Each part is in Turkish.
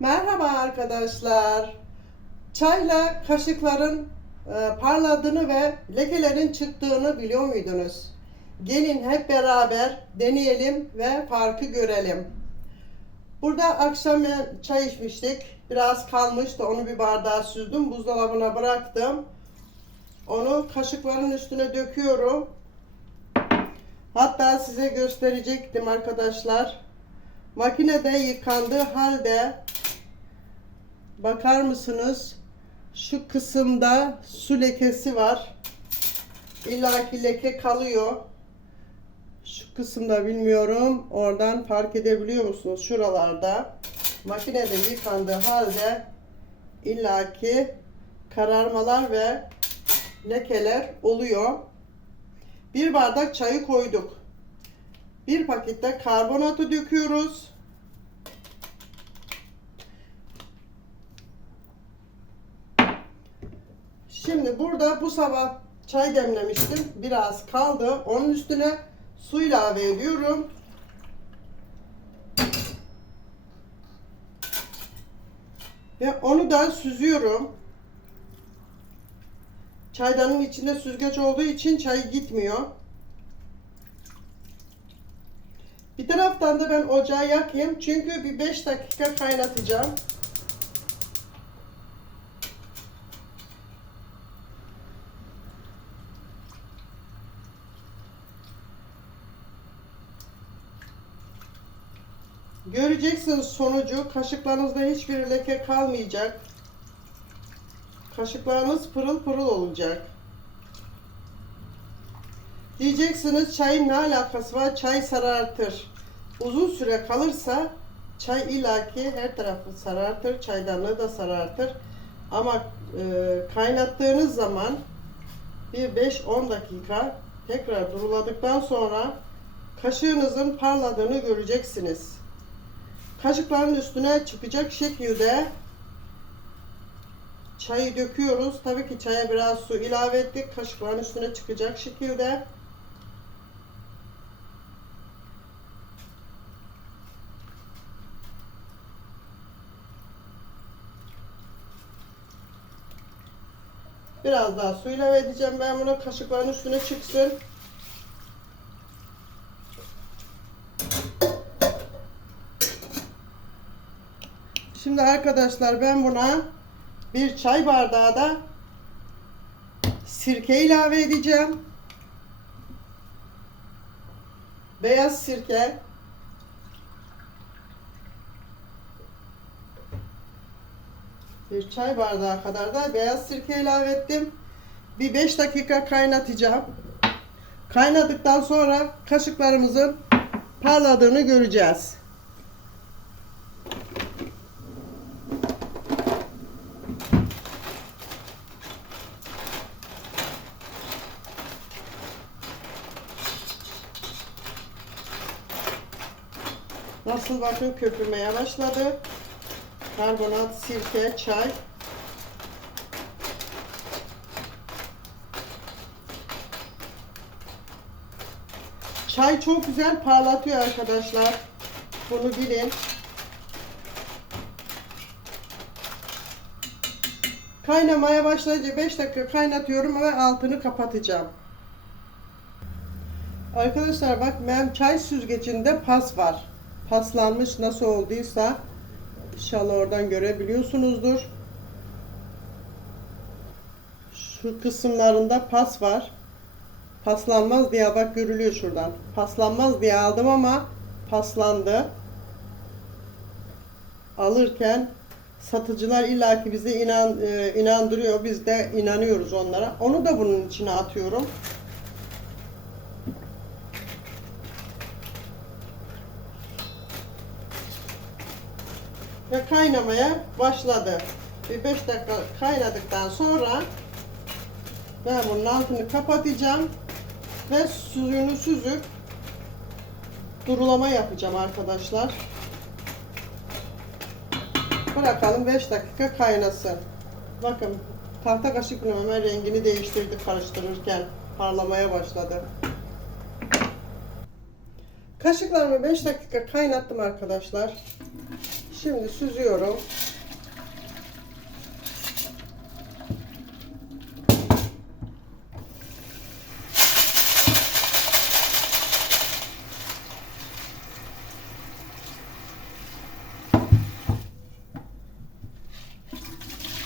Merhaba arkadaşlar. Çayla kaşıkların e, parladığını ve lekelerin çıktığını biliyor muydunuz? Gelin hep beraber deneyelim ve farkı görelim. Burada akşam ben çay içmiştik. Biraz kalmıştı. Onu bir bardağa süzdüm. Buzdolabına bıraktım. Onu kaşıkların üstüne döküyorum. Hatta size gösterecektim arkadaşlar. Makinede yıkandığı halde bakar mısınız? Şu kısımda su lekesi var. İlla ki leke kalıyor. Şu kısımda bilmiyorum. Oradan fark edebiliyor musunuz? Şuralarda. Makinede yıkandığı halde illaki kararmalar ve lekeler oluyor. Bir bardak çayı koyduk. Bir pakette karbonatı döküyoruz. Şimdi burada bu sabah çay demlemiştim. Biraz kaldı. Onun üstüne su ilave ediyorum. Ve onu da süzüyorum. Çaydanın içinde süzgeç olduğu için çay gitmiyor. Bir taraftan da ben ocağı yakayım. Çünkü bir 5 dakika kaynatacağım. Göreceksiniz sonucu. Kaşıklarınızda hiçbir leke kalmayacak. Kaşıklarınız pırıl pırıl olacak. Diyeceksiniz çayın ne alakası var? Çay sarartır. Uzun süre kalırsa çay ilaki her tarafı sarartır. Çaydanlığı da sarartır. Ama e, kaynattığınız zaman bir 5-10 dakika tekrar duruladıktan sonra kaşığınızın parladığını göreceksiniz. Kaşıkların üstüne çıkacak şekilde çayı döküyoruz. Tabii ki çaya biraz su ilave ettik. Kaşıkların üstüne çıkacak şekilde. Biraz daha su ilave edeceğim ben buna kaşıkların üstüne çıksın. Şimdi arkadaşlar ben buna bir çay bardağı da sirke ilave edeceğim. Beyaz sirke. Bir çay bardağı kadar da beyaz sirke ilave ettim. Bir 5 dakika kaynatacağım. Kaynadıktan sonra kaşıklarımızın parladığını göreceğiz. Nasıl bakın köpürmeye başladı. Karbonat, sirke, çay. Çay çok güzel parlatıyor arkadaşlar. Bunu bilin. Kaynamaya başlayınca 5 dakika kaynatıyorum ve altını kapatacağım. Arkadaşlar bak benim çay süzgecinde pas var. Paslanmış nasıl olduysa İnşallah oradan görebiliyorsunuzdur. Şu kısımlarında pas var. Paslanmaz diye bak görülüyor şuradan. Paslanmaz diye aldım ama paslandı. Alırken satıcılar illaki bizi inan, e, inandırıyor. Biz de inanıyoruz onlara. Onu da bunun içine atıyorum. Ve kaynamaya başladı. Bir 5 dakika kaynadıktan sonra ben bunun altını kapatacağım ve suyunu süzüp durulama yapacağım arkadaşlar. Bırakalım 5 dakika kaynasın. Bakın tahta kaşıkla hemen rengini değiştirdi karıştırırken parlamaya başladı. Kaşıklarımı 5 dakika kaynattım arkadaşlar. Şimdi süzüyorum.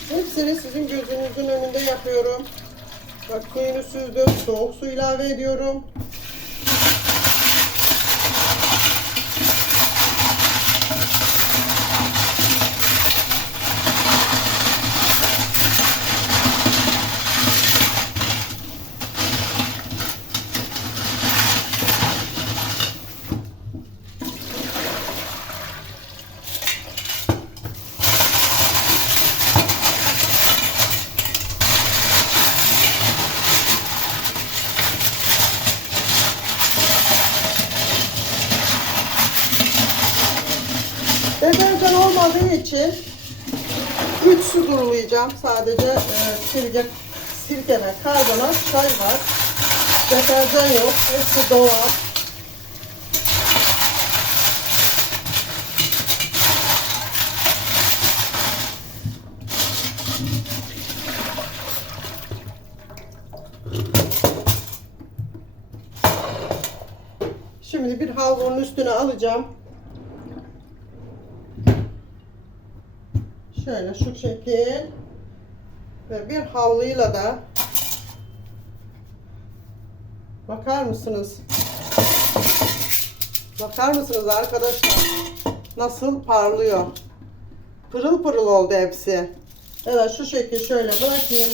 Hepsini sizin gözünüzün önünde yapıyorum. Bak suyunu süzdüm. Soğuk su ilave ediyorum. Deterjan olmadığı için 3 su durulayacağım. Sadece e, sirke, sirke ve karbonat çay var. Deterjan yok. Hepsi doğal. Şimdi bir havlunun üstüne alacağım. Şöyle şu şekil ve bir havluyla da bakar mısınız? Bakar mısınız arkadaşlar? Nasıl parlıyor? Pırıl pırıl oldu hepsi. Evet şu şekil şöyle bırakayım.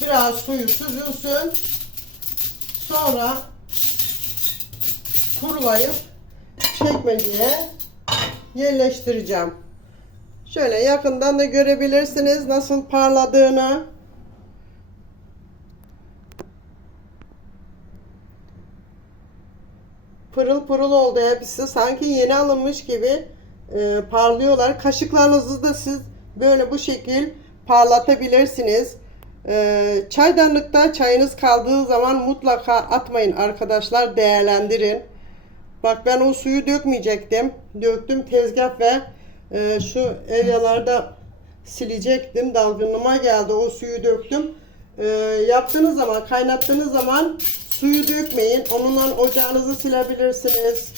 Biraz suyu süzülsün. Sonra kurulayıp çekmeceye yerleştireceğim. Şöyle yakından da görebilirsiniz nasıl parladığını. Pırıl pırıl oldu hepsi. Sanki yeni alınmış gibi e, parlıyorlar. Kaşıklarınızı da siz böyle bu şekil parlatabilirsiniz. E, çaydanlıkta çayınız kaldığı zaman mutlaka atmayın arkadaşlar. Değerlendirin. Bak ben o suyu dökmeyecektim. Döktüm tezgah ve ee, şu evyalarda silecektim. Dalgınlığıma geldi. O suyu döktüm. Ee, yaptığınız zaman, kaynattığınız zaman suyu dökmeyin. Onunla ocağınızı silebilirsiniz.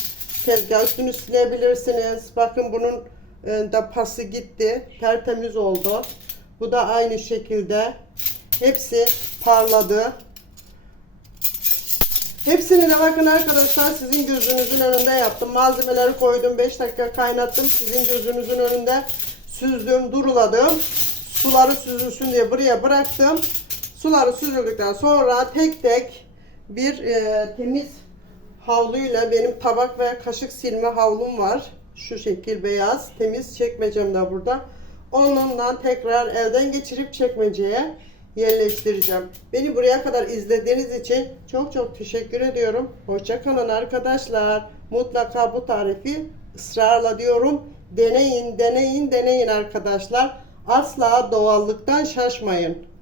Tezgah üstünü silebilirsiniz. Bakın bunun e, da pası gitti. Tertemiz oldu. Bu da aynı şekilde. Hepsi parladı. Hepsini de bakın arkadaşlar sizin gözünüzün önünde yaptım. Malzemeleri koydum. 5 dakika kaynattım. Sizin gözünüzün önünde süzdüm, duruladım. Suları süzülsün diye buraya bıraktım. Suları süzüldükten sonra tek tek bir e, temiz havluyla benim tabak ve kaşık silme havlum var. Şu şekil beyaz. Temiz çekmecem de burada. Onunla tekrar elden geçirip çekmeceye yerleştireceğim. Beni buraya kadar izlediğiniz için çok çok teşekkür ediyorum. Hoşçakalın arkadaşlar. Mutlaka bu tarifi ısrarla diyorum. Deneyin, deneyin, deneyin arkadaşlar. Asla doğallıktan şaşmayın.